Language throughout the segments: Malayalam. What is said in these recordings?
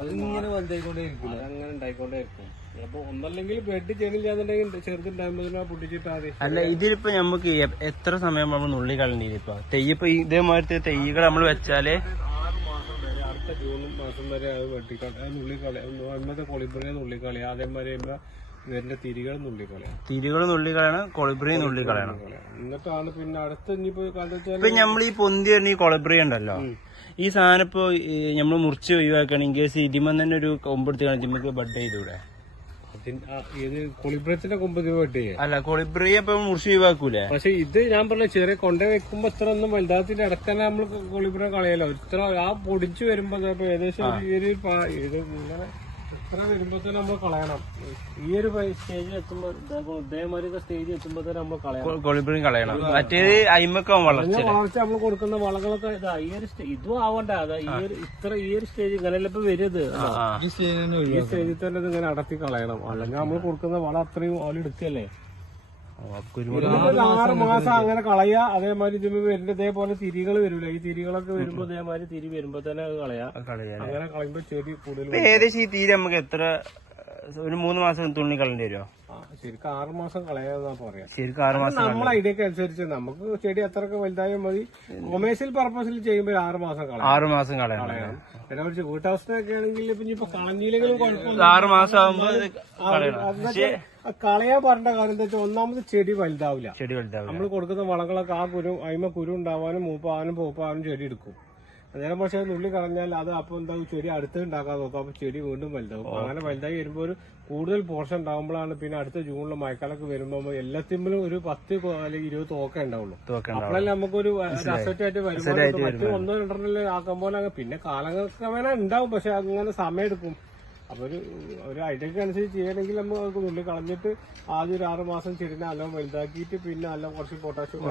അതിങ്ങനെ വലുതായിക്കൊണ്ടേയിരിക്കും, അങ്ങനെ ഉണ്ടായിക്കൊണ്ടേയിരിക്കും. അപ്പൊ ഒന്നല്ലെങ്കിൽ ബെഡ് ചെയ്യണില്ലാന്നുണ്ടെങ്കിൽ ചെറുതുണ്ടാകുമ്പോ പൊട്ടിച്ചിട്ടാ മതി. അല്ല, ഇതിലിപ്പോ നമുക്ക് എത്ര സമയം നമ്മൾ നുള്ളി കളഞ്ഞിരിപ്പോ തെയ്യിപ്പോ ഇതേമാതിരത്തെ തെയ്യകൾ നമ്മൾ വെച്ചാല് 6 മാസം വരെ, അടുത്ത ജൂൺ മാസം വരെ അത് വെട്ടിക്കളി, നുള്ളിക്കളി, അന്നത്തെ കൊളിബറിയെ നുള്ളിക്കളി, അതേമാതിരി വരുന്ന തിരികൾ നുള്ളിക്കളയണം, കൊളിബ്രി നുള്ളിക്കളയണം. എന്നിട്ടാണ് പിന്നെ അടുത്ത ഇനിയിപ്പോ കണ്ടെച്ചാൽ ഇപ്പൊ നമ്മൾ ഈ പൊന്തി ഈ കൊളിബ്രി ഉണ്ടല്ലോ, ഈ സാധനം ഇപ്പൊ നമ്മള് മുറിച്ച് ഒഴിവാക്കണെങ്കിൽ ഇതിമന്ന് തന്നെ ഒരു കൊമ്പെടുത്ത് കാണിച്ച് ബഡ് ചെയ്തൂടെ? ഇത് കൊളിബ്രത്തിന്റെ കൊമ്പ് ബഡ് ചെയ്യാം. അല്ല, കൊളിബ്രി ഇപ്പൊ മുറിച്ച് ഒഴിവാക്കൂലേ? പക്ഷെ ഇത് ഞാൻ പറഞ്ഞ ചെറിയ കൊണ്ട വെക്കുമ്പോ ഇത്ര ഒന്നും വലുതാത്തിന്റെ ഇടക്കന്നെ നമ്മള് കൊളിബ്ര കളയല്ലോ. ഇത്ര ആ പൊടിച്ചു വരുമ്പോ ഏകദേശം ഇത്ര വരുമ്പോ തന്നെ നമ്മൾ കളയണം. ഈ ഒരു സ്റ്റേജിൽ എത്തുമ്പോ ഇതേമാതിരി സ്റ്റേജിൽ എത്തുമ്പോ തന്നെ നമ്മൾ കളയണം, കൊളിബ്രി കളയണം. മറ്റേത് അയിമക്കം വളർച്ച നമ്മൾ കൊടുക്കുന്ന വളങ്ങളൊക്കെ ഈ ഒരു ഇതും ആവണ്ട. ഈ ഒരു സ്റ്റേജ് ഇങ്ങനെയല്ല ഇപ്പൊ വരുന്നത്. ഈ സ്റ്റേജിൽ തന്നെ ഇത് ഇങ്ങനെ അടത്തി കളയണം. അല്ലെങ്കിൽ നമ്മൾ കൊടുക്കുന്ന വളം അത്രയും ഓല എടുക്കല്ലേ. 6 മാസം അങ്ങനെ കളയാ. അതേമാതിരി ഇതിന് വരുന്ന ഇതേപോലെ തിരികൾ വരൂല. ഈ തിരികളൊക്കെ വരുമ്പോ ഇതേമാതിരി തിരി വരുമ്പോ തന്നെ അത് കളയാ. അങ്ങനെ കളയുമ്പോ ചെടി കൂടുതൽ. ഏകദേശം ഈ തീരെ നമുക്ക് എത്ര ഒരു 3 മാസം തുണി കളയേണ്ടി വരുമോ? ശരിക്കും 6 മാസം കളയാന്നാ പറയാ. ശരിക്കും 6 മാസം നമ്മളെ ഐഡിയക്ക് അനുസരിച്ച് നമുക്ക് ചെടി എത്രയൊക്കെ വലുതായാൽ മതി. കൊമേഴ്സ്യൽ പർപ്പസിൽ ചെയ്യുമ്പോൾ 6 മാസം കളയാം. 6 മാസം കളയണം. പിന്നെ കുറച്ച് വീട്ടാവശ്യത്തിനൊക്കെ ആണെങ്കിൽ ഇപ്പൊ കളഞ്ഞില്ലെങ്കിലും കുഴപ്പമില്ല. 6 മാസം ആകുമ്പോ കളയാൻ പറഞ്ഞ കാര്യം എന്താ വെച്ചാൽ ഒന്നാമത് ചെടി വലുതാവില്ല. നമ്മൾ കൊടുക്കുന്ന വളങ്ങളൊക്കെ ആ കുരു ഉണ്ടാവാനും മൂപ്പാവാനും പൂപ്പാവാനും ചെടി എടുക്കും. നേരം പക്ഷെ നുള്ളി കളഞ്ഞാൽ അത് അപ്പൊ എന്താവും, ചെടി അടുത്ത് ഉണ്ടാക്കാൻ നോക്കാം. അപ്പൊ ചെടി വീണ്ടും വലുതാവും. അങ്ങനെ വലുതായി വരുമ്പോൾ ഒരു കൂടുതൽ പോർഷൻ ഉണ്ടാകുമ്പോഴാണ് പിന്നെ അടുത്ത ജൂണിൽ മഴക്കാലൊക്കെ വരുമ്പോ എല്ലാത്തിനും ഒരു 10 അല്ലെങ്കിൽ 20 തോക്ക ഉണ്ടാവുള്ളൂ. അപ്പോഴല്ലേ നമുക്കൊരു അസറ്റായിട്ട് വരുമ്പോൾ മറ്റു 1-2 ആക്കുമ്പോൾ പിന്നെ കാലക്രമേണ ഉണ്ടാവും. പക്ഷെ അങ്ങനെ സമയം എടുക്കും. അപ്പൊ ഒരു ഐഡിയക്ക് അനുസരിച്ച് ചെയ്യണമെങ്കിൽ നമുക്ക് നുള്ളി കളഞ്ഞിട്ട് ആദ്യം ഒരു 6 മാസം ചെടിനെ നല്ലോണം വലുതാക്കിയിട്ട് പിന്നെ നല്ല കുറച്ച് പൊട്ടാഷ്യം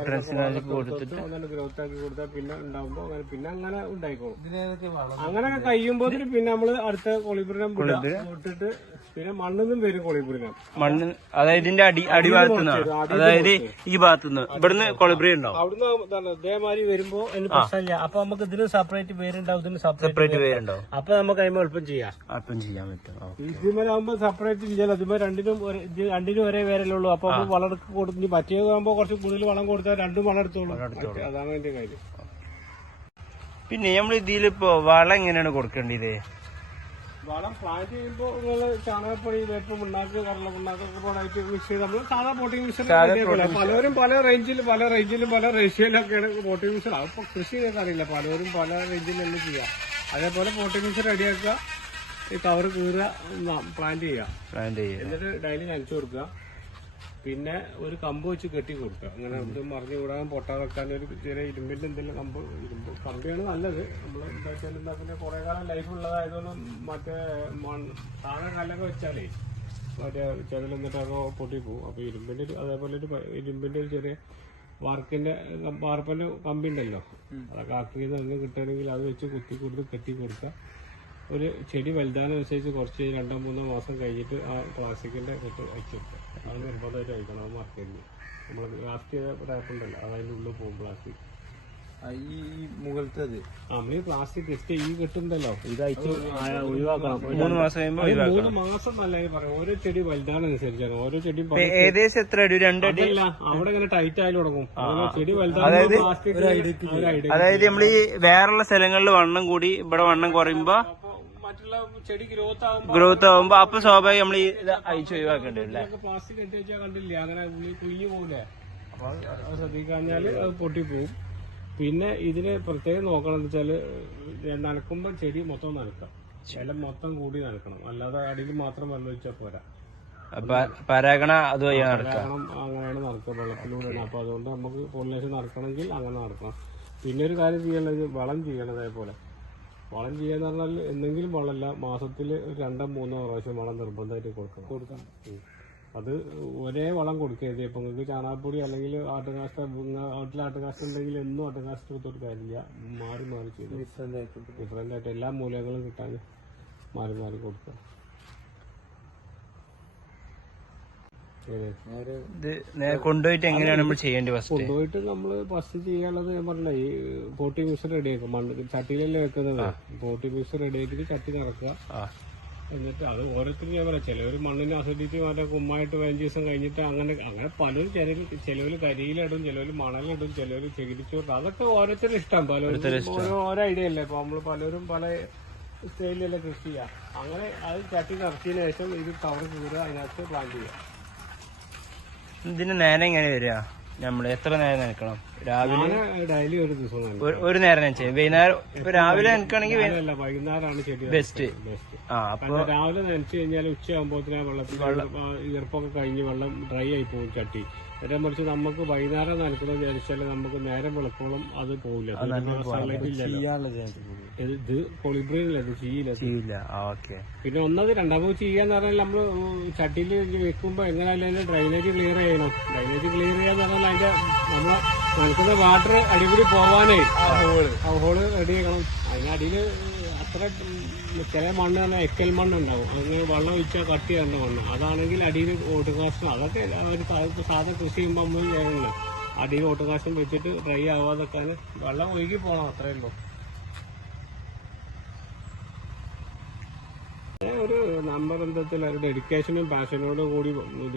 അങ്ങനെ ഗ്രോത്ത് ആക്കി കൊടുത്താൽ പിന്നെ ഉണ്ടാവുമ്പോ പിന്നെ അങ്ങനെ ഉണ്ടായിക്കോളും. അങ്ങനെയൊക്കെ കഴിയുമ്പോൾ പിന്നെ നമ്മള് അടുത്ത കൊളിബ്രിനം ഇട്ടിട്ട് പിന്നെ മണ്ണിന്നും വരും കൊളിബ്രിനം. മണ്ണ് അതായത് ഇതിന്റെ അടിഭാഗത്ത്, അതായത് ഈ ഭാഗത്തുനിന്ന് ഇവിടുന്ന് കൊളിബ്രി ഉണ്ടാവും. അവിടുന്ന് ഇതേമാതിരി വരുമ്പോ അതിന് പ്രശ്നമില്ല. അപ്പൊ നമുക്ക് ഇതിന് സെപ്പറേറ്റ് പേരുണ്ടാവും, ഇതിന് സെപ്പറേറ്റ് പേരുണ്ടാവും. അപ്പൊ നമുക്ക് അതിന് എളുപ്പം ചെയ്യാം. ഇതിന്മേലാകുമ്പോ സെപ്പറേറ്റ് ഇല്ലല്ലോ. ഇതിമേ രണ്ടിനും ഒരേ പേരല്ലേ. അപ്പൊ വളം കൊടുത്ത് മറ്റേതാകുമ്പോ കുറച്ച് കൂടുതൽ വളം കൊടുത്താൽ രണ്ടും വളം എടുത്തോളൂ. അതാണ് എന്റെ കാര്യം. പിന്നെ നമ്മൾ ഇതിലിപ്പോ വളം എങ്ങനെയാണ് കൊടുക്കേണ്ടത്? വളം പ്ലാന്റ് ചെയ്യുമ്പോ നിങ്ങള് ചാണകപ്പൊടി, വേപ്പ് പിണ്ണാക്ക്, കടല പിണ്ണാക്കൊക്കെ പോടായിട്ട് മിക്സ് ചെയ്ത് നമ്മള് സാധാ പോട്ടിംഗ് മിക്സർ. പലരും പല റേഞ്ചിലും പല റേഷ്യോയിലൊക്കെയാണ് പോട്ടിംഗ് മിക്സർ. അപ്പൊ കൃഷി ചെയ്തൊക്കെ അറിയില്ല, പലരും പല റേഞ്ചിൽ തന്നെ ചെയ്യാം. അതേപോലെ പോട്ടിംഗ് മിക്സർ റെഡിയാക്കുക, ഈ കവർ കീറുക, പ്ലാന്റ് ചെയ്യുക, എന്നിട്ട് ഡെയിലി നനച്ചു കൊടുക്കുക. പിന്നെ ഒരു കമ്പ് വെച്ച് കെട്ടി കൊടുക്കുക. അങ്ങനെ ഇത് മറിഞ്ഞു വിടാൻ പൊട്ടാതെ വെക്കാൻ ഒരു ചെറിയ ഇരുമ്പിന്റെ എന്തെങ്കിലും കമ്പിയാണ് നല്ലത്. നമ്മൾ എന്താ വെച്ചാൽ പിന്നെ കുറെ കാലം ലൈഫ് ഉള്ളതായതുകൊണ്ട് മറ്റേ സാധനം കല്ലൊക്കെ വെച്ചാലേ മറ്റേ ചെതലെന്നിട്ടൊക്കെ പൊട്ടിപ്പോവും. അപ്പൊ ഇരുമ്പിന്റെ അതേപോലെ ഇരുമ്പിന്റെ ഒരു ചെറിയ വാർപ്പിന്റെ കമ്പി ഉണ്ടല്ലോ, അതൊക്കെ ആക്കി തന്നെ കിട്ടുകയാണെങ്കിൽ അത് വെച്ച് കുത്തി കൊടുത്ത് കെട്ടി കൊടുക്കുക. ഒരു ചെടി വലുതാനനുസരിച്ച് കുറച്ച് 2-3 മാസം കഴിഞ്ഞിട്ട് ആ പ്ലാസ്റ്റിക്കിന്റെ കെട്ട് അയച്ചെടുക്കുക. അത് നിർബന്ധമായിട്ട് അയക്കണം. അത് മറക്കരുത്. നമ്മൾ ലാസ്റ്റ് ചെയ്ത ടാപ്പ് ഉണ്ടല്ലോ, അത് അതിൻ്റെ ഉള്ളിൽ പോകും പ്ലാസ്റ്റിക്. ഈ മുകളിലത്തത് നമ്മൾ ഈ പ്ലാസ്റ്റിക് ജസ്റ്റ് ഈ കെട്ടുണ്ടല്ലോ, ഇത് അയച്ച് ഒഴിവാക്കണം. 3 മാസം 3 മാസം നല്ല പറയാം. ഓരോ ചെടി വലുതാനനുസരിച്ചാണ്. ഓരോ ചെടിയും ഏകദേശം എത്ര അടി? 2 അടി. അവിടെ ഇങ്ങനെ ടൈറ്റ് ആയി തുടങ്ങും. ചെടി വലുതാകുമ്പോൾ പ്ലാസ്റ്റിക്. അതായത് നമ്മൾ ഈ വേറുള്ള സ്ഥലങ്ങളിൽ വണ്ണം കൂടി ഇവിടെ വണ്ണം കുറയുമ്പോ മറ്റുള്ള ചെടി ഗ്രോത്ത് ആകുമ്പോ അപ്പൊ സ്വാഭാവികം നമ്മൾ ഈ അയച്ചു ഒഴിവാക്കേണ്ടി വരും. പ്ലാസ്റ്റിക് കെട്ടി വെച്ചാൽ കണ്ടില്ലേ, അങ്ങനെ കുഞ്ഞു പോകില്ലേ. അപ്പൊ അത് ശ്രദ്ധിക്കാഞ്ഞാല് അത് പൊട്ടിപ്പോവും. പിന്നെ ഇതിന് പ്രത്യേകം നോക്കണം വെച്ചാല് നനക്കുമ്പോ ചെടി മൊത്തം നനക്കാം. ഇല മൊത്തം കൂടി നനക്കണം. അല്ലാതെ അടിയിൽ മാത്രം വെള്ളം ഒഴിച്ചാൽ പോരാ. പരാഗണ അതുവഴി നടക്കണം. അങ്ങനെയാണ് നടക്കുക, വെള്ളത്തിലൂടെയാണ്. അപ്പൊ അതുകൊണ്ട് നമുക്ക് പോളിനേഷൻ നടക്കണമെങ്കിൽ അങ്ങനെ നടക്കണം. പിന്നെ ഒരു കാര്യം ചെയ്യേണ്ടത് വളം ചെയ്യണം. അതേപോലെ വളം ചെയ്യാന്ന് പറഞ്ഞാൽ എന്തെങ്കിലും വളമല്ല, മാസത്തിൽ 2-3 പ്രാവശ്യം വളം നിർബന്ധമായിട്ട് കൊടുക്കണം. അത് ഒരേ വളം കൊടുക്കരുത്. ഇപ്പൊ നിങ്ങൾക്ക് ചാണകപ്പൊടി അല്ലെങ്കിൽ ആട്ടുകാഷ്ടം, വീട്ടിൽ ആട്ടുകാഷ്ടം ഉണ്ടെങ്കിൽ എന്നും ആട്ടുകാഷ്ടം എടുത്തോട്ട് കാര്യമില്ല. മാറി ചെയ്ത് ഡിഫറെന്റ് ആയിട്ട് എല്ലാ മൂലങ്ങളും കിട്ടാൻ മാറി കൊടുക്കുക. ഇത് കൊണ്ടുപോയിട്ട് എങ്ങനെയാണ് നമ്മൾ ചെയ്യേണ്ടത് ഫസ്റ്റ്? കൊണ്ടുപോയിട്ട് നമ്മള് ഫസ്റ്റ് ചെയ്യാനുള്ളത് ഞാൻ പറഞ്ഞ ഈ പോട്ടി മിക്സ് റെഡി ആക്കും. മണ്ണ് ചട്ടിയിലല്ലേ വെക്കുന്നത്. പോട്ടി മിക്സ് റെഡി ആക്കിയിട്ട് ചട്ടി നിറക്കുക. എന്നിട്ട് അത് ഓരോരുത്തരും ഞാൻ പറയാം, ചിലവർ മണ്ണിന് അസിഡിറ്റി മാറ്റാൻ കുമ്മായിട്ട് 15 ദിവസം കഴിഞ്ഞിട്ട് അങ്ങനെ പലരും ചിലവർ കരിയിലിടും, ചിലവർ മണലിടും, ചിലവർ ചകിരിച്ചോട്ട്, അതൊക്കെ ഓരോരുത്തരും ഇഷ്ടം. പലരും ഓരോ ഐഡിയ അല്ലേ. ഇപ്പൊ നമ്മള് പലരും പല സ്റ്റൈലിലല്ലേ കൃഷി ചെയ്യാം. അങ്ങനെ അത് ചട്ടി നിറച്ചതിന് ശേഷം ഇത് കവർ കീറുക, അതിനകത്ത് പ്ലാന്റ് ചെയ്യുക. ഇതിന് നേരം എങ്ങനെ വരിക? നമ്മള് എത്ര നേരം നനക്കണം? രാവിലെ ഡെയിലി ഒരു ദിവസം ഒരു നേരം നനച്ച് വൈകുന്നേരം. ഇപ്പൊ രാവിലെ നനക്കുകയാണെങ്കിൽ വൈകുന്നേരമാണ് ചെടി ബെസ്റ്റ്. അപ്പൊ രാവിലെ നനച്ചു കഴിഞ്ഞാൽ ഉച്ചയാകുമ്പോഴത്തേന് വെള്ളത്തിൽ ഈർപ്പൊക്കെ കഴിഞ്ഞ് വെള്ളം ഡ്രൈ ആയി പോകും ചട്ടി. നേരെ മറിച്ച് നമുക്ക് വൈകുന്നേരം നനക്കണമെന്ന് വിചാരിച്ചാൽ നമുക്ക് നേരം വെളുക്കോളം അത് പോകില്ല. ഇത് കൊളിബ്രിയല്ല, ഇത് ചെയ്യില്ല. പിന്നെ ഒന്നത് രണ്ടാമത് ചെയ്യാന്ന് പറഞ്ഞാൽ നമ്മള് ചട്ടിയിൽ വെക്കുമ്പോ എങ്ങനെയാലും അതിന്റെ ഡ്രൈനേജ് ക്ലിയർ ചെയ്യണം. ഡ്രൈനേജ് ക്ലിയർ ചെയ്യാന്ന് പറഞ്ഞാൽ അതിന്റെ നമ്മളെ നനക്കുന്ന വാട്ടർ അടിപൊളി പോവാനേ ആ ഹോള് റെഡി ചെയ്യണം. അതിനടിയില് അത്ര ചില മണ്ണ് പറഞ്ഞാൽ എക്കൽ മണ്ണുണ്ടാവും. അങ്ങനെ വെള്ളം ഒഴിച്ചാൽ കട്ടി കണ്ട മണ്ണ്, അതാണെങ്കിൽ അടിയിൽ ഓട്ടുകാശം, അതൊക്കെ അവർ സാധാ കൃഷി ചെയ്യുമ്പോൾ നമ്മൾ ചെയ്യണം. അടിയിൽ ഓട്ടുകാശം വെച്ചിട്ട് ഡ്രൈ ആവാതൊക്കെ വെള്ളം ഒഴുകി പോകണം, അത്രേ ഉള്ളൂ. ഒരു നമ്പബന്ധത്തിൽ ഒരു ഡെഡിക്കേഷനും പാഷനോടും കൂടി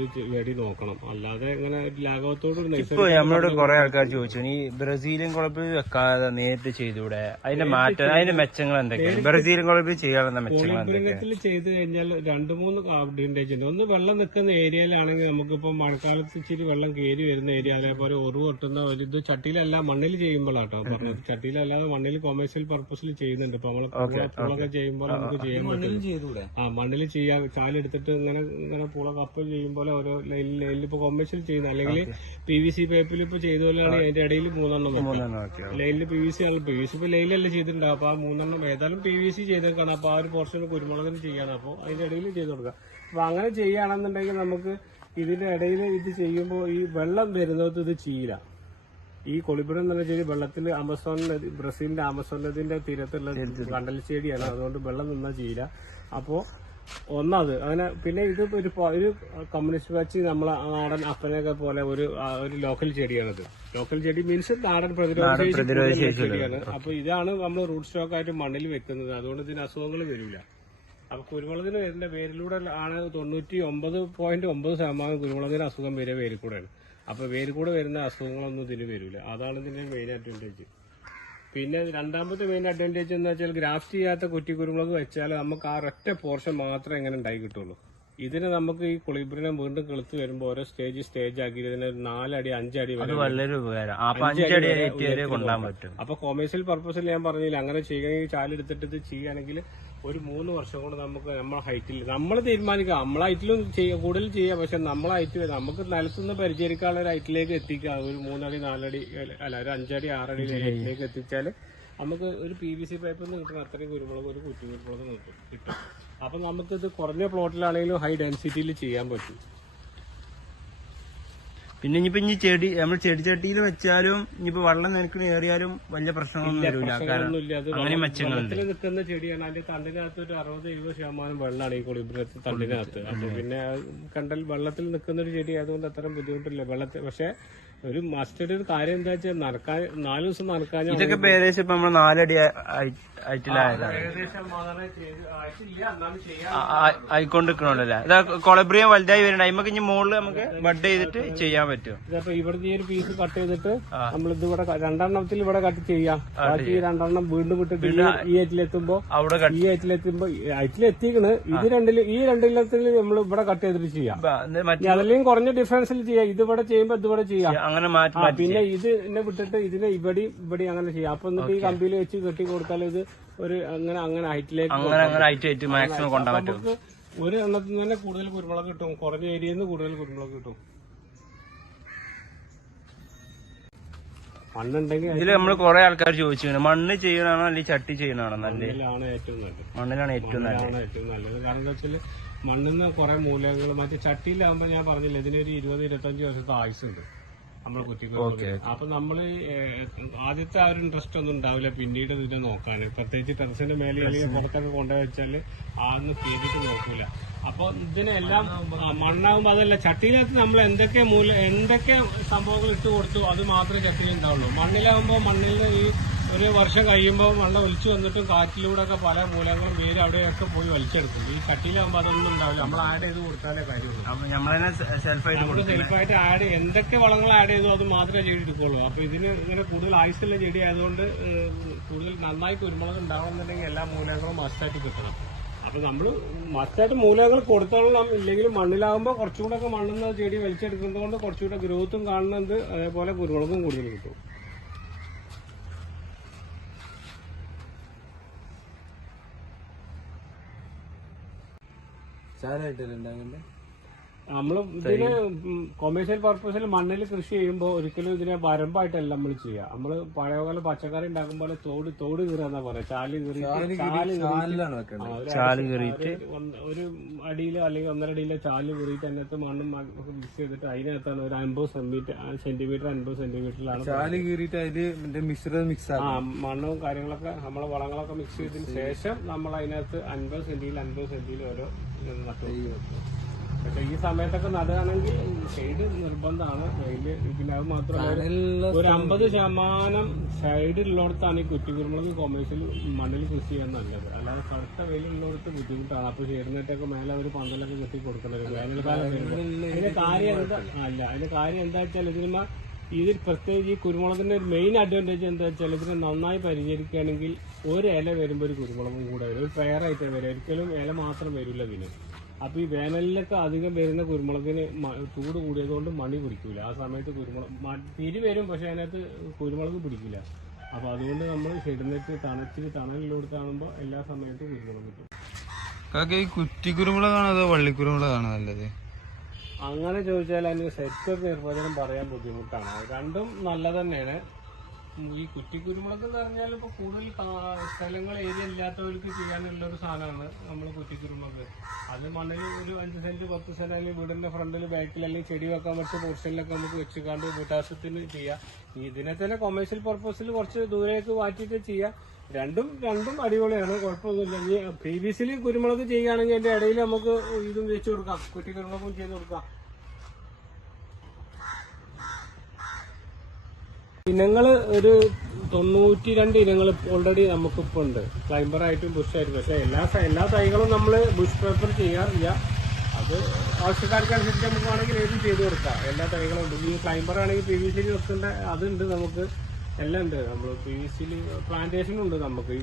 ഇത് വേണ്ടി നോക്കണം. അല്ലാതെ ഇങ്ങനെ ലാഘവത്തോട് ഇപ്പൊ നമ്മളോട് കുറെ ആൾക്കാർ ചോദിച്ചു, ഈ ബ്രസീലിയൻ കുളപ്പിൽ വെക്കാതെ നേരിട്ട് ചെയ്തൂടെ, അതിന്റെ മാറ്റം, അതിന്റെ മെച്ചങ്ങൾ എന്തൊക്കെയാണ്? ബ്രസീലിയൻ കുളപ്പിൽ ചെയ്യാനുള്ള മെച്ചങ്ങൾ എന്തൊക്കെയാണ്? ചെയ്ത് കഴിഞ്ഞാൽ 2-3 അഡ്വാൻറ്റേജ് ഉണ്ട്. ഒന്ന്, വെള്ളം നിൽക്കുന്ന ഏരിയയിലാണെങ്കിൽ നമുക്കിപ്പോ മഴക്കാലത്ത് ഇച്ചിരി വെള്ളം കയറി വരുന്ന ഏരിയ, അതേപോലെ ഉറവ് പൊട്ടുന്ന ഒരു ഇത് ചട്ടിയിലല്ല മണ്ണിൽ ചെയ്യുമ്പോഴാട്ടോ പറഞ്ഞത്. ചട്ടിയിലല്ലാതെ മണ്ണിൽ കൊമേഴ്സ്യൽ പർപ്പസിൽ ചെയ്യുന്നുണ്ട്. ഇപ്പൊ നമ്മള് പൂളൊക്കെ ചെയ്യുമ്പോൾ നമുക്ക് ചെയ്യാൻ പറ്റും. മണ്ണിൽ ചെയ്യാൻ ചാലെടുത്തിട്ട് ഇങ്ങനെ പൂള കപ്പ് ചെയ്യുമ്പോൾ ഓരോ ലൈനിൽ ഇപ്പൊ കൊമേഴ്സ്യൽ ചെയ്യുന്ന, അല്ലെങ്കിൽ PVC പൈപ്പിൽ ഇപ്പൊ ചെയ്ത പോലെയാണ് അതിന്റെ ഇടയിൽ 3 ലൈനിൽ PVC ഇപ്പൊ ലൈനിലല്ലേ ചെയ്തിട്ടുണ്ടാവും. അപ്പൊ ആ 3 ഏതായാലും PVC ചെയ്തേക്കാണ്. അപ്പൊ ആ ഒരു പോർഷൻ കുരുമുളകിന് ചെയ്യാണ്. അപ്പൊ അതിന്റെ ഇടയിൽ ചെയ്ത് കൊടുക്കുക. അപ്പൊ അങ്ങനെ ചെയ്യുകയാണെന്നുണ്ടെങ്കിൽ നമുക്ക് ഇതിന്റെ ഇടയിൽ ഇത് ചെയ്യുമ്പോൾ ഈ വെള്ളം വരുന്നത് ഇത് ചെയ്യില്ല. ഈ കൊളിബ്രിയം എന്ന് പറഞ്ഞാൽ വെള്ളത്തിൽ ബ്രസീലിന്റെ ആമസോൺ നദിന്റെ തീരത്തുള്ള കണ്ടൽ ചെടിയാണ്. അതുകൊണ്ട് വെള്ളം നിന്നാൽ ചെയ്യില്ല. അപ്പോ ഒന്നത് അങ്ങനെ. പിന്നെ ഇത് ഒരു കമ്മ്യൂണിസ്റ്റ് പാച്ച് നമ്മളെ നാടൻ അപ്പനൊക്കെ പോലെ ഒരു ലോക്കൽ ചെടിയാണിത്. ലോക്കൽ ചെടി മീൻസ് നാടൻ പ്രതിരോധ ചെടിയാണ്. അപ്പൊ ഇതാണ് നമ്മൾ റൂട്ട് സ്റ്റോക്ക് ആയിട്ട് മണ്ണിൽ വെക്കുന്നത്. അതുകൊണ്ട് ഇതിന് അസുഖങ്ങൾ വരില്ല. അപ്പൊ കുരുമുളകിന് വരുന്ന വേരിലൂടെ ആണ് 99.9% കുരുമുളകിന് അസുഖം വരിക വേരിൽ കൂടെയാണ്. അപ്പൊ വേരിൽ കൂടെ വരുന്ന അസുഖങ്ങളൊന്നും ഇതിന് വരില്ല. അതാണ് ഇതിന്റെ മെയിൻ അഡ്വാൻറ്റേജ്. പിന്നെ രണ്ടാമത്തെ മെയിൻ അഡ്വാൻറ്റേജ് എന്ന് വെച്ചാൽ ഗ്രാഫ്റ്റ് ചെയ്യാത്ത കുറ്റി കുരുമുളക് വെച്ചാൽ നമുക്ക് ആ ഒറ്റ പോർഷൻ മാത്രമേ എങ്ങനെ ഉണ്ടായി കിട്ടുള്ളൂ. ഇതിന് നമുക്ക് ഈ കൊളിബ്രിയം വീണ്ടും കിളുത്ത് വരുമ്പോൾ ഓരോ സ്റ്റേജ് ആക്കി ഇതിന് 4 അടി 5 അടി വരെ വളരെ ഉപകാരം. അപ്പൊ കൊമേഴ്സ്യൽ പർപ്പസിൽ ഞാൻ പറഞ്ഞില്ല, അങ്ങനെ ചെയ്യുകയാണെങ്കിൽ ചാലെടുത്തിട്ട് ഇത് ചെയ്യുകയാണെങ്കിൽ ഒരു 3 വർഷം കൊണ്ട് നമുക്ക് നമ്മളെ ഹൈറ്റിൽ നമ്മൾ തീരുമാനിക്കാം. നമ്മളെ ഹൈറ്റിലും കൂടുതൽ ചെയ്യാം. പക്ഷെ നമ്മളെ ഹൈറ്റ് നമുക്ക് നിലത്തുനിന്ന് പരിചരിക്കാനുള്ള ഒരു ഹൈറ്റിലേക്ക് എത്തിക്കാം. ഒരു 3 അടി 4 അടി അല്ല ഒരു 5 അടി 6 അടി ഹൈറ്റിലേക്ക് എത്തിച്ചാൽ നമുക്ക് ഒരു PVC പൈപ്പിൽ നിന്ന് കിട്ടുന്ന അത്രയും കുരുമുളക് ഒരു കുറ്റി കുരുമുളക് കിട്ടും. അപ്പൊ നമുക്കിത് കുറഞ്ഞ പ്ലോട്ടിലാണെങ്കിലും ഹൈ ഡെൻസിറ്റിയിൽ ചെയ്യാൻ പറ്റും. പിന്നെ ഇനിയിപ്പോ ചെടി നമ്മൾ ചെടിച്ചട്ടിയിൽ വെച്ചാലും ഇനിയിപ്പോ വെള്ളം നനക്കണ ഏറിയാലും വലിയ പ്രശ്നമൊന്നും വരില്ല. വെള്ളത്തിൽ നിൽക്കുന്ന ചെടിയാണ്. അതിന്റെ തണ്ടിനകത്ത് ഒരു 60-70% വെള്ളമാണ് ഈ കൊളിബ്രിയത്തിൽ തണ്ടിനകത്ത്. അപ്പൊ പിന്നെ കണ്ടൽ വെള്ളത്തിൽ നിൽക്കുന്ന ഒരു ചെടി ആയതുകൊണ്ട് അത്രയും ബുദ്ധിമുട്ടില്ല വെള്ളത്തിൽ. പക്ഷെ ഒരു മസ്റ്റഡ് ഒരു കാര്യം എന്താ വെച്ചാൽ നനക്കാൻ 4 ദിവസം നനക്കാൻ ഇതൊക്കെ ഏകദേശം ഇപ്പൊ നമ്മൾ 4 അടി ആയിക്കൊണ്ടിരിക്കണല്ലേ. കൊളബ്രിയം വലുതായി വരുന്നുണ്ട്. അതിമൊക്കെ ഇനി മുകളിൽ നമുക്ക് ബഡ് ചെയ്തിട്ട് ചെയ്യാൻ പറ്റും. ഇതപ്പോ ഇവിടെ ഈ ഒരു പീസ് കട്ട് ചെയ്തിട്ട് നമ്മൾ ഇത് ഇവിടെ 2 ഇവിടെ കട്ട് ചെയ്യാം. ബാക്കി 2 വീണ്ടും വിട്ടിട്ട് ഈ ഹൈറ്റിലെത്തുമ്പോ ഈ ഹൈറ്റിലെത്തിക്കണ്. ഈ രണ്ടിലത്തിൽ നമ്മൾ ഇവിടെ കട്ട് ചെയ്തിട്ട് ചെയ്യാം. അതിലെയും കുറഞ്ഞ ഡിഫറൻസിൽ ചെയ്യാം. ഇത് ഇവിടെ ചെയ്യുമ്പോ ഇതിവിടെ ചെയ്യാം. അങ്ങനെ മാറ്റി പിന്നെ ഇതിനെ വിട്ടിട്ട് ഇതിനെ ഇവിടെ അങ്ങനെ ചെയ്യാം. അപ്പൊ എന്നിട്ട് ഈ കമ്പിയിൽ വെച്ച് കെട്ടി കൊടുത്താൽ ഇത് ഒരു അങ്ങനെ ഹൈറ്റിലേക്ക് മാക്സിമം കൊണ്ടുപോകാൻ പറ്റും. ഒരു എണ്ണത്തിൽ തന്നെ കൂടുതൽ കുരുമുളക് കിട്ടും. കുറഞ്ഞ ഏരിയയിൽ നിന്ന് കൂടുതൽ കുരുമുളക് കിട്ടും. മണ്ണുണ്ടെങ്കിൽ ഇതിൽ നമ്മൾ കുറെ ആൾക്കാർ ചോദിച്ചു മണ്ണ് ചെയ്യണാണോ അല്ലെങ്കിൽ ചട്ടി ചെയ്യണാണോ നല്ലത്? മണ്ണിലാണ് ഏറ്റവും നല്ലത്. കാരണം എന്താ വെച്ചാൽ മണ്ണിന്ന് കുറെ മൂലകങ്ങൾ മറ്റേ ചട്ടിയിലാകുമ്പോൾ ഞാൻ പറഞ്ഞില്ല ഇതിനൊരു 20-25 വർഷത്തെ ആയുസുണ്ട്. നമ്മളെ കുറ്റിക്കുരുമുളക്. അപ്പൊ നമ്മള് ആദ്യത്തെ ആ ഒരു ഇൻട്രസ്റ്റ് ഒന്നും ഉണ്ടാവില്ല പിന്നീട് ഇതിനെ നോക്കാൻ. പ്രത്യേകിച്ച് ടെറസിന്റെ മേലെ അല്ലെങ്കിൽ പുറത്തൊക്കെ കൊണ്ടുപോയി വെച്ചാല് ആന്ന് ചെയ്തിട്ട് നോക്കൂല. അപ്പൊ ഇതിനെല്ലാം മണ്ണാകുമ്പോ അതല്ല, ചട്ടിയിനകത്ത് നമ്മൾ എന്തൊക്കെ സംഭവങ്ങൾ ഇട്ട് കൊടുത്തു അത് മാത്രമേ ചട്ടിയിൽ ഉണ്ടാവുള്ളൂ. മണ്ണിലാകുമ്പോ മണ്ണിൽ ഈ ഒരു വർഷം കഴിയുമ്പോൾ മണ്ണ് ഒലിച്ചു വന്നിട്ടും കാറ്റിലൂടെ ഒക്കെ പല മൂലങ്ങളും വേര് അവിടെയൊക്കെ പോയി വലിച്ചെടുക്കും. ഈ ചട്ടിയിലാകുമ്പോൾ അതൊന്നും ഉണ്ടാവില്ല. നമ്മൾ ആഡ് ചെയ്ത് കൊടുത്താലേ കാര്യമുള്ളൂ. നമ്മൾ സെൽഫായിട്ട് എന്തൊക്കെ വളങ്ങൾ ആഡ് ചെയ്തോ അത് മാത്രമേ ചെടി എടുക്കുള്ളൂ. അപ്പൊ ഇതിന് ഇങ്ങനെ കൂടുതൽ ആയുസുള്ള ചെടി ആയതുകൊണ്ട് കൂടുതൽ നന്നായി കുരുമുളക് ഉണ്ടാവണമെന്നുണ്ടെങ്കിൽ എല്ലാ മൂലങ്ങളും മസ്റ്റായിട്ട് കിട്ടണം. അപ്പൊ നമ്മള് മസ്റ്റായിട്ട് മൂലകൾ കൊടുത്തോളണം. ഇല്ലെങ്കിൽ മണ്ണിലാകുമ്പോൾ കുറച്ചുകൂടെ ഒക്കെ മണ്ണെന്ന് ചെടി വലിച്ചെടുക്കുന്നതുകൊണ്ട് കുറച്ചുകൂടെ ഗ്രോത്തും കാണുന്നുണ്ട്, അതേപോലെ കുരുമുളകും കൂടുതൽ കിട്ടും. നമ്മൾ ഇതിന് കൊമേഴ്ഷ്യൽ പർപ്പസിൽ മണ്ണിൽ കൃഷി ചെയ്യുമ്പോൾ ഒരിക്കലും ഇതിനെ വരമ്പായിട്ടല്ല നമ്മൾ ചെയ്യുക. നമ്മള് പഴയപോലെ പച്ചക്കറി ഉണ്ടാക്കുമ്പോൾ തോട് കീറാന്നാ പറയാ. ചാല് കീറിയിട്ട് ഒരു അടിയിലോ അല്ലെങ്കിൽ 1.5 അടിയിലെ ചാല് കീറിയിട്ട് അതിനകത്ത് മണ്ണും മിക്സ് ചെയ്തിട്ട് അതിനകത്താണ് ഒരു 50 സെന്റിമീറ്റർ 50 സെന്റിമീറ്ററിലാണ് ചാല് കീറിയിട്ട് അതില് മിശ്രിതം മിക്സ് മണ്ണും കാര്യങ്ങളൊക്കെ നമ്മളെ വളങ്ങളൊക്കെ മിക്സ് ചെയ്തതിന് ശേഷം നമ്മൾ അതിനകത്ത് 50 സെന്റിയിൽ ഓരോ നട്ടു. പക്ഷെ ഈ സമയത്തൊക്കെ നടുകയാണെങ്കിൽ ഷെയ്ഡ് നിർബന്ധമാണ്. വെയില് പിന്നെ അത് മാത്രമല്ല, ഒരു 50% ഷെയ്ഡുള്ളിടത്താണ് ഈ കുറ്റിക്കുരുമുളക് കൊമേഴ്ഷ്യൽ മണ്ണിൽ കൃഷി ചെയ്യാൻ നല്ലത്. അല്ലാതെ കറുത്ത വെയിലുള്ളിടത്ത് ബുദ്ധിമുട്ടാണ്. അപ്പൊ ഷെയ്ഡിനെറ്റൊക്കെ മേലെ ഒരു പന്തലൊക്കെ കെട്ടി കൊടുക്കുന്നത് വേനൽക്കാലം വരുമ്പോൾ. അതിന്റെ കാര്യം എന്താ വെച്ചാൽ ഇതിൽ പ്രത്യേകിച്ച് ഈ കുരുമുളകിന്റെ ഒരു മെയിൻ അഡ്വാൻറ്റേജ് എന്താ വെച്ചാൽ ഇതിനെ നന്നായി പരിചരിക്കുകയാണെങ്കിൽ ഒരു ഇല വരുമ്പോൾ ഒരു കുരുമുളകും കൂടെ വരും. ഒരു പെയറായിട്ട് വരും, ഒരിക്കലും ഇല മാത്രം വരില്ല ഇതിന്. അപ്പൊ ഈ വേനലിലൊക്കെ അധികം വരുന്ന കുരുമുളകിന് ചൂട് കൂടിയതുകൊണ്ട് മണി പിടിക്കൂല. ആ സമയത്ത് കുരുമുളക് തിരി വരും, പക്ഷെ അതിനകത്ത് കുരുമുളക് പിടിക്കില്ല. അപ്പൊ അതുകൊണ്ട് നമ്മൾ ഷെഡിനെറ്റ് തണലിലൂടെ എല്ലാ സമയത്തും കുരുമുളക് കിട്ടും. ഈ കുറ്റിക്കുരുമുളകാണോ അതോ വള്ളിക്കുരുമുളകാണോ നല്ലത്? അങ്ങനെ ചോദിച്ചാൽ അതിന് സെറ്റ് നിർവചനം പറയാൻ ബുദ്ധിമുട്ടാണ്. രണ്ടും നല്ലത് തന്നെയാണ്. ഈ കുറ്റിക്കുരുമുളക് എന്ന് പറഞ്ഞാൽ ഇപ്പൊ കൂടുതൽ സ്ഥലങ്ങൾ ഏരിയ ഇല്ലാത്തവർക്ക് ചെയ്യാനുള്ള ഒരു സാധനമാണ് നമ്മൾ കുറ്റിക്കുരുമുളക്. അത് മണ്ണിൽ ഒരു 5 സെന്റ് 10 സെന്റ് അല്ലെങ്കിൽ വീടിന്റെ ഫ്രണ്ടിൽ ബാക്കിൽ അല്ലെങ്കിൽ ചെടി വെക്കാൻ പറ്റിയ പോർഷനിലൊക്കെ നമുക്ക് വെച്ചുകാണ്ട് പൊട്ടാസ്യത്തിന് ചെയ്യാം. ഇതിനെ തന്നെ കൊമേഴ്ഷ്യൽ പർപ്പസിൽ കുറച്ച് ദൂരേക്ക് മാറ്റിയിട്ട് ചെയ്യാം. രണ്ടും അടിപൊളിയാണ്, കുഴപ്പമൊന്നുമില്ല. PVC കുരുമുളക് ചെയ്യുകയാണെങ്കിൽ അതിന്റെ ഇടയിൽ നമുക്ക് ഇതും വെച്ച് കൊടുക്കാം, കുറ്റിക്കുരുമുളകും ചെയ്ത് കൊടുക്കാം. ഇനങ്ങള് ഒരു 92 ഇനങ്ങൾ ഓൾറെഡി നമുക്കിപ്പോ ഉണ്ട്, ക്ലൈംബറായിട്ടും ബുഷായിട്ടും. പക്ഷെ എല്ലാ തൈകളും നമ്മൾ ബുഷ് പ്രിഫർ ചെയ്യാറില്ല. അത് ആവശ്യക്കാർക്കനുസരിച്ച് നമുക്ക് വേണമെങ്കിൽ ഏതും ചെയ്ത് കൊടുക്കാം. എല്ലാ തൈകളും ഉണ്ട്. ഈ ക്ലൈംബർ ആണെങ്കിൽ PVC വെക്കേണ്ട അതുണ്ട്, നമുക്ക് എല്ലാം ഉണ്ട്. നമ്മൾ PVC പ്ലാന്റേഷനും ഉണ്ട് നമുക്ക്. ഈ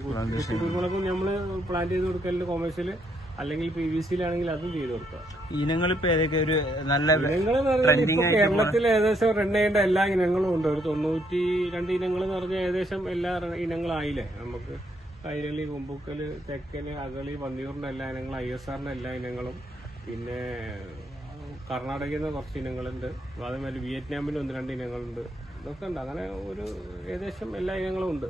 കുരുമുളകും നമ്മള് പ്ലാന്റ് ചെയ്ത് കൊടുക്കലുണ്ട് കൊമേഴ്ഷ്യല്, അല്ലെങ്കിൽ PVC-ലാണെങ്കിൽ അതും ചെയ്ത് കൊടുക്കാം. ഇനങ്ങൾ ഇപ്പൊ ഏതൊക്കെ ഒരു നല്ല ഇപ്പൊ കേരളത്തിൽ ഏകദേശം റൺ ചെയ്യേണ്ട എല്ലാ ഇനങ്ങളും ഉണ്ട്. ഒരു 92 ഇനങ്ങൾ എന്ന് പറഞ്ഞാൽ ഏകദേശം എല്ലാ ഇനങ്ങളായില്ലേ നമുക്ക്. കൈരളി, കുമ്പുക്കല്, തെക്കന്, അകളി, പന്നിയൂറിന്റെ എല്ലാ ഇനങ്ങളും, ISRന്റെ എല്ലാ ഇനങ്ങളും, പിന്നെ കർണാടകയിൽ നിന്ന് കുറച്ച് ഇനങ്ങളുണ്ട്. അതേമാതിരി വിയറ്റ്നാമിന് 1-2 ഇനങ്ങളുണ്ട്. ഇതൊക്കെ ഉണ്ട്. അങ്ങനെ ഒരു ഏകദേശം എല്ലാ ഇനങ്ങളും ഉണ്ട്.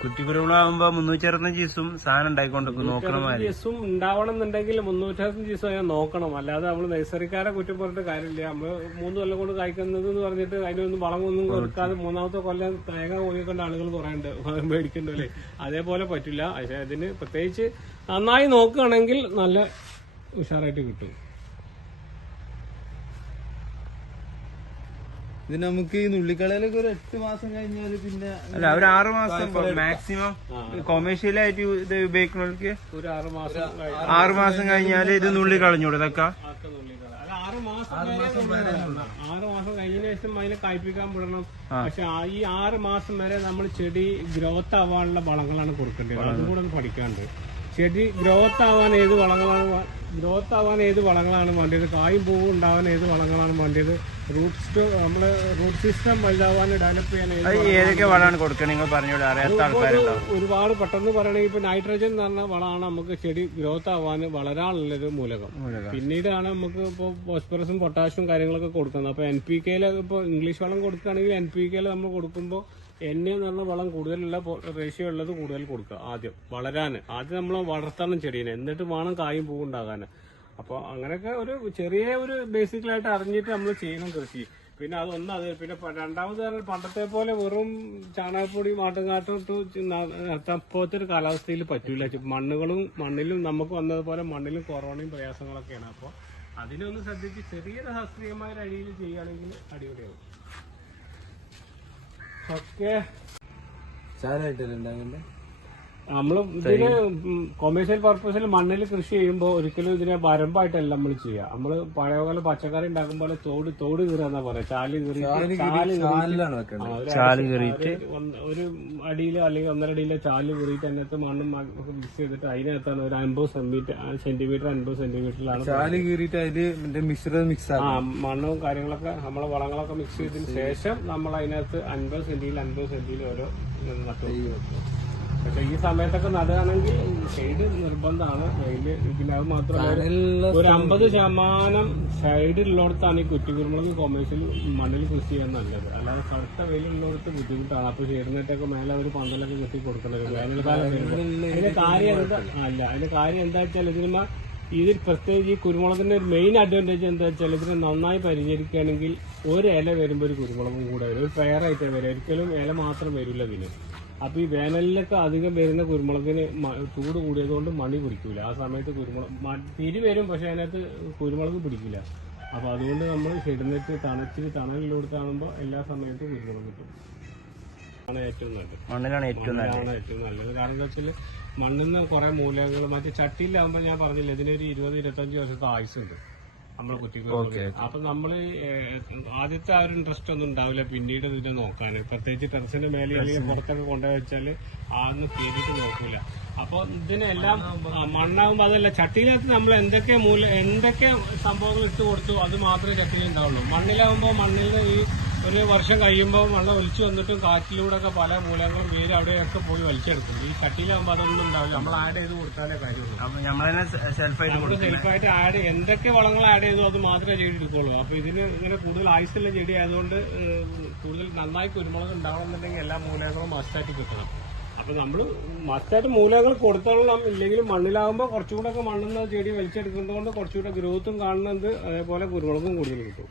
കുറ്റിക്കുരുമുളകാകുമ്പോ 365 ദിവസം സാധനം ഉണ്ടായിക്കൊണ്ടിരിക്കും. നോക്കണം, ദിവസം ഉണ്ടാവണം എന്നുണ്ടെങ്കിൽ 365 ദിവസം അതിനെ നോക്കണം. അല്ലാതെ നമ്മൾ നഴ്സറിക്കാരെ കുറ്റം പറഞ്ഞിട്ട് കാര്യമില്ല. നമ്മള് 3 കൊല്ലം കൊണ്ട് കായ്ക്കുന്നത് എന്ന് പറഞ്ഞിട്ട് അതിനൊന്നും വളമൊന്നും കൊടുക്കാതെ 3ാമത്തെ കൊല്ലം തേങ്ങ കോഴിക്കൊണ്ട് ആളുകൾ കുറേയുണ്ട്, മേടിക്കണ്ടല്ലേ. അതേപോലെ പറ്റില്ല. പക്ഷെ അതിന് പ്രത്യേകിച്ച് നന്നായി നോക്കുകയാണെങ്കിൽ നല്ല ഉഷാറായിട്ട് കിട്ടും. ഇത് നമുക്ക് ഈ നുള്ളിക്കളയിലൊക്കെ ഒരു 8 മാസം കഴിഞ്ഞാല് പിന്നെ അല്ല ഒരു 6 മാസം മാക്സിമം കൊമേഴ്ഷ്യലായിട്ട് ഇത് ഉപയോഗിക്കുന്നവർക്ക് ഒരു 6 മാസം കഴിഞ്ഞാല് ഇത് നുള്ളി കളഞ്ഞൂടെ ഇതൊക്കെ. 6 മാസം കഴിഞ്ഞതിന് ശേഷം അതിനെ കായ്പിക്കാൻ വിടണം. പക്ഷെ ഈ 6 മാസം വരെ നമ്മൾ ചെടി ഗ്രോത്ത് ആവാനുള്ള വളങ്ങളാണ് കൊടുക്കേണ്ടത്. അതും കൂടെ ഒന്ന് പഠിക്കാണ്ട്. ചെടി ഗ്രോത്ത് ആവാൻ ഏത് വളങ്ങളാണ് വേണ്ടത്, കായും പൂവും ഉണ്ടാവാൻ ഏത് വളങ്ങളാണ് വേണ്ടത്, റൂട്ട് സിസ്റ്റം വലുതാവാൻ ഡെവലപ്പ് ചെയ്യാൻ ഏതൊക്കെ വളമാണ് കൊടുക്കണം നിങ്ങൾ പറഞ്ഞോളൂ, അറിയാത്ത ആൾക്കാരുണ്ടാവും. ഒരുപാട് പെട്ടെന്ന് പറയണെങ്കിൽ ഇപ്പൊ നൈട്രജൻ എന്ന് പറഞ്ഞ വളമാണ് നമുക്ക് ചെടി ഗ്രോത്ത് ആവാൻ വളരാനുള്ളൊരു മൂലകം. പിന്നീടാണ് നമുക്ക് ഇപ്പൊ ഫോസ്ഫറസും പൊട്ടാഷ്യം കാര്യങ്ങളൊക്കെ കൊടുക്കുന്നത്. അപ്പൊ NPK ഇപ്പൊ ഇംഗ്ലീഷ് വളം കൊടുക്കുകയാണെങ്കിൽ NPK നമ്മൾ കൊടുക്കുമ്പോൾ എന്ന് പറഞ്ഞ വളം കൂടുതലുള്ള റേഷ്യോ ഉള്ളത് കൂടുതൽ കൊടുക്കുക. ആദ്യം നമ്മൾ വളർത്തണം ചെടീനെ, എന്നിട്ട് വേണം കായും പൂവുണ്ടാകാൻ. അപ്പൊ അങ്ങനെയൊക്കെ ഒരു ചെറിയ ഒരു ബേസിക്കലായിട്ട് അറിഞ്ഞിട്ട് നമ്മൾ ചെയ്യണം കൃഷി. പിന്നെ അത് പിന്നെ രണ്ടാമത് പറഞ്ഞാൽ പണ്ടത്തെ പോലെ വെറും ചാണകപ്പൊടി മാട്ടുംകാട്ടും ഇട്ട് നടത്തപ്പോഴത്തെ ഒരു കാലാവസ്ഥയിൽ പറ്റൂല. മണ്ണിലും നമുക്ക് വന്നതുപോലെ മണ്ണിലും കൊറോണയും പ്രയാസങ്ങളൊക്കെയാണ്. അപ്പോൾ അതിനൊന്ന് ശ്രദ്ധിച്ച് ചെറിയൊരു ശാസ്ത്രീയമായ രീതിയിൽ ചെയ്യുകയാണെങ്കിൽ അടിപൊളിയാവും. ഓക്കെ, ചാലായിട്ടല്ലേ ഉണ്ടാകണ്ടേ? നമ്മള് ഇതിന് കൊമേഴ്ഷ്യൽ പർപ്പസിൽ മണ്ണിൽ കൃഷി ചെയ്യുമ്പോൾ ഒരിക്കലും ഇതിനെ വരമ്പായിട്ടല്ല നമ്മൾ ചെയ്യുക. നമ്മള് പഴയപോലെ പച്ചക്കറി ഉണ്ടാക്കുമ്പോൾ തോട് കീറാന്നാ പറയാ. ചാല് കീറിയിട്ട് ഒരു അടിയിലോ അല്ലെങ്കിൽ 1.5 അടിയിലോ ചാല് കീറിയിട്ട് അതിനകത്ത് മണ്ണും മിക്സ് ചെയ്തിട്ട് അതിനകത്താണ് ഒരു 50 സെന്റിമീറ്റർ 50 സെന്റിമീറ്ററിലാണ് ചാല് കീറിയിട്ട് അതില് മിശ്രിതം മിക്സ് മണ്ണും കാര്യങ്ങളൊക്കെ നമ്മളെ വളങ്ങളൊക്കെ മിക്സ് ചെയ്തതിന് ശേഷം നമ്മൾ അതിനകത്ത് 50 സെന്റിയിൽ ഓരോ നട്ടു. പക്ഷെ ഈ സമയത്തൊക്കെ നടുകയാണെങ്കിൽ ഷെയ്ഡ് നിർബന്ധമാണ്. വെയില് ഇതിനത് മാത്രമല്ല, ഒരു 50% ഷെയ്ഡ് ഉള്ളിടത്താണ് ഈ കുറ്റിക്കുരുമുളക് കൊമേഴ്ഷ്യൽ മണ്ണിൽ കൃഷി ചെയ്യാൻ നല്ലത്. അല്ലാതെ കടുത്ത വെയിലുള്ളിടത്ത് ബുദ്ധിമുട്ടാണ്. അപ്പൊ ഷെയ്ഡ് നെറ്റൊക്കെ മേലെ ഒരു പന്തലൊക്കെ കെട്ടി കൊടുക്കേണ്ടത് വേനൽക്കാലം. അതിന്റെ കാര്യം എന്താ വെച്ചാൽ ഇതിൽ പ്രത്യേകിച്ച് ഈ കുരുമുളകിന്റെ ഒരു മെയിൻ അഡ്വാൻറ്റേജ് എന്താ വെച്ചാൽ ഇതിനെ നന്നായി പരിചരിക്കുകയാണെങ്കിൽ ഒരു ഇല വരുമ്പോൾ ഒരു കുരുമുളകും കൂടെ വരും. ഒരു പെയറായിട്ടേ വരും, ഒരിക്കലും ഇല മാത്രം വരില്ല ഇതിന്. അപ്പൊ ഈ വേനലിലൊക്കെ അധികം വരുന്ന കുരുമുളകിന് ചൂട് കൂടിയതുകൊണ്ട് മണി പിടിക്കൂല. ആ സമയത്ത് തിരി വരും, പക്ഷെ അതിനകത്ത് കുരുമുളക് പിടിക്കില്ല. അപ്പൊ അതുകൊണ്ട് നമ്മൾ ഷെഡിനെറ്റ് തണലിലൂടുത്താകുമ്പോൾ എല്ലാ സമയത്തും കുരുമുളക് കിട്ടും. മണ്ണിലാണ് ഏറ്റവും നല്ലത്. കാരണം എന്താ വെച്ചാൽ മണ്ണിൽ നിന്ന് കുറെ മൂലകങ്ങൾ മറ്റേ ചട്ടിയിലാകുമ്പോൾ ഞാൻ പറഞ്ഞില്ല ഇതിനൊരു 20-25 വർഷത്തെ ആയുസുണ്ട് നമ്മളെ കുറ്റിക്കുരുമുളക്. അപ്പൊ നമ്മള് ആദ്യത്തെ ആ ഒരു ഇൻട്രസ്റ്റ് ഒന്നും ഉണ്ടാവില്ല പിന്നീട് ഇതിനെ നോക്കാൻ. പ്രത്യേകിച്ച് ടെറസിന്റെ മേലെ അല്ലെങ്കിൽ പുറത്തൊക്കെ കൊണ്ടുപോയി വെച്ചാല് ആന്ന് കയറിയിട്ട് നോക്കൂല. അപ്പൊ ഇതിനെല്ലാം മണ്ണാകുമ്പോ അതല്ല, ചട്ടിയിനകത്ത് നമ്മൾ എന്തൊക്കെ സംഭവങ്ങൾ ഇട്ട് കൊടുത്തു അത് മാത്രമേ ചട്ടിയിൽ ഉണ്ടാവുള്ളൂ. മണ്ണിലാകുമ്പോൾ മണ്ണിൽ ഈ ഒരു വർഷം കഴിയുമ്പോൾ വെള്ളം ഒലിച്ചു വന്നിട്ടും കാറ്റിലൂടെ ഒക്കെ പല മൂലങ്ങളും വേര് അവിടെയൊക്കെ പോയി വലിച്ചെടുക്കും. ഈ ചട്ടിയിലാകുമ്പോൾ അതൊന്നും ഉണ്ടാവില്ല. നമ്മൾ ആഡ് ചെയ്ത് കൊടുത്താലേ കാര്യമുള്ളൂ. സെൽഫായിട്ട് എന്തൊക്കെ വളങ്ങൾ ആഡ് ചെയ്തോ അത് മാത്രമേ ചെടി എടുക്കുള്ളൂ. അപ്പൊ ഇതിന് ഇങ്ങനെ കൂടുതൽ ആയുസുള്ള ചെടി ആയതുകൊണ്ട് കൂടുതൽ നന്നായി കുരുമുളക് ഉണ്ടാവണമെന്നുണ്ടെങ്കിൽ എല്ലാ മൂലകളും മസ്റ്റായിട്ട് കിട്ടണം. അപ്പൊ നമ്മള് മസ്റ്റായിട്ട് മൂലകൾ കൊടുത്തോളണം. ഇല്ലെങ്കിലും മണ്ണിലാകുമ്പോൾ കുറച്ചുകൂടെ ഒക്കെ മണ്ണിൽ നിന്ന് ചെടി വലിച്ചെടുക്കുന്നതുകൊണ്ട് കുറച്ചുകൂടെ ഗ്രോത്തും കാണുന്നുണ്ട്. അതേപോലെ കുരുമുളകും കൂടുതൽ കിട്ടും.